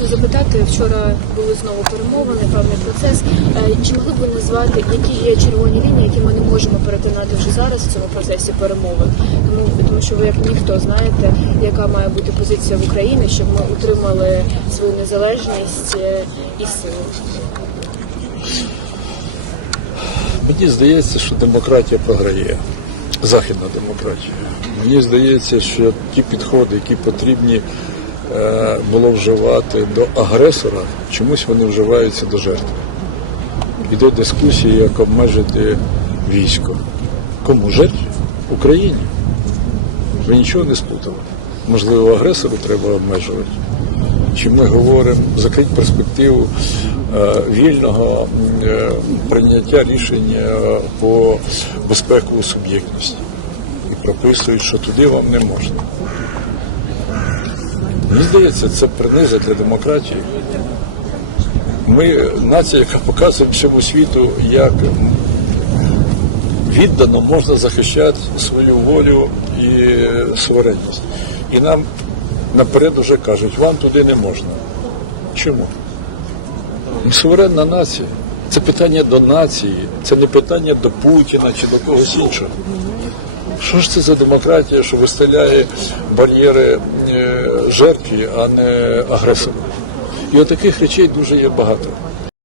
можна запитати, вчора були знову перемовини, певний процес. Е, Чи могли б ви назвати, які є червоні лінії, які ми не можемо перетинати вже зараз в цьому процесі перемовин? Тому, тому що ви як ніхто знаєте, яка має бути позиція в Україні, щоб ми утримали свою незалежність е, і силу. Мені здається, що демократія програє. Західна демократія. Мені здається, що ті підходи, які потрібні було вживати до агресора, чомусь вони вживаються до жертви. Іде дискусія, як обмежити військо. Кому жертві? Україні. Ви нічого не сплутали. Можливо, агресору треба обмежувати. Чи ми говоримо закрити перспективу е, вільного е, прийняття рішення е, по безпековій суб'єктності і прописують, що туди вам не можна. Мені здається, це приниза для демократії. Ми нація, яка показує всьому світу, як віддано можна захищати свою волю і суверенність. І нам наперед вже кажуть, вам туди не можна. Чому? Суверенна нація. Це питання до нації, це не питання до Путіна чи до когось іншого. Що ж це за демократія, що виставляє бар'єри е, жертві, а не агресору? І от таких речей дуже є багато.